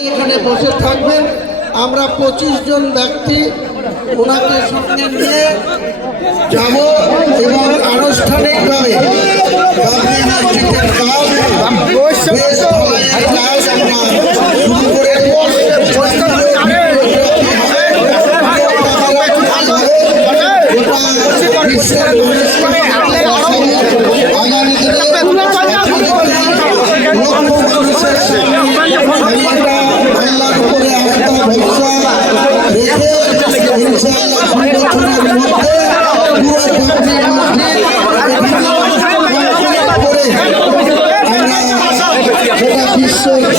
এখানে বসে থাকবেন আমরা পঁচিশ জন ব্যক্তি ওনাকে সঙ্গে নিয়ে যাব এবং আনুষ্ঠানিকভাবে বাবরি মসজিদের কাজ বেশ ঢালাইয়ের কাজ আমরা শুরু করে গোটা বিশ্বের মানুষকে আগামী দিনে আল্লাহর উপরে আস্থা ভরসা রেখে ইনশাআল্লাহ দুই বছরের মধ্যে পুরো বাবরি মসজিদ করে আমরা গোটা বিশ্বকে দেখাবো বাংলার কোনো কিছুতেই করতে হবে না। মুর্শিদাবাদের ঐতিহাসিক জেলা সেই জেলার মানুষ আমাদের শেষ নবাব সিরাজউদ্দৌলা সতেরোশো সাতান্ন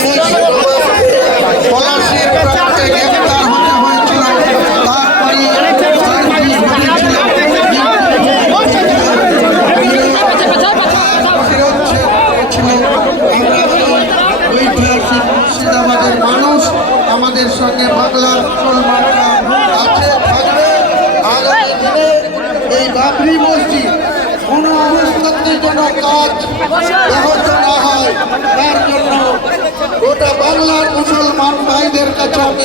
শিকার হয়ে পলাশির প্রান্তে হতে হয়েছিল মুর্শিদাবাদের মানুষ আমাদের সঙ্গে বাংলার মুসলমানরা আছে থাকবে আগামী দিনে এই বাবরি মসজিদ কোনো অবস্থাতে যেন কাজ ব্যাহত না হয় তার জন্য গোটা বাংলার মুসলমান ভাইদের কাছে আমি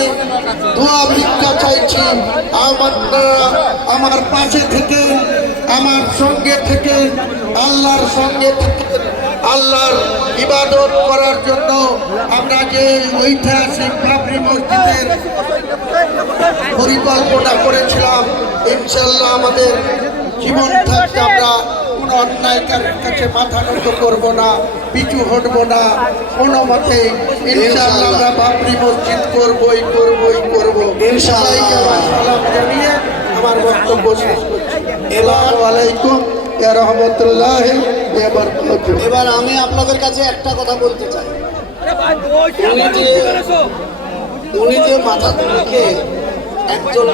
দোয়া ভিক্ষা চাইছি। আপনারা আমার পাশে থেকে, আমার সঙ্গে থেকে, আল্লাহর সঙ্গে থেকে, আল্লাহর ইবাদত করার জন্য আমরা যে ঐতিহাসিক বাবরি মসজিদের পরিকল্পনা করেছিলাম ইনশাল্লাহ আমাদের জীবন থাকতে আমরা কাছে মাথা নত করব না পিছু হটব না। কোনো মতে ইনশাল্লাহ আমরা বাবরি মসজিদ করবই করবই করব। ইনশাল্লাহ সালাম জানিয়ে আমার বক্তব্য শেষ করছি। আসসালামু আলাইকুম ইয়া রহমতুল্লাহ বারাকাতুহু। এবার আমি আপনাদের কাছে একটা কথা বলতে চাই। উনি যে উনি যে মাথা থেকে একজন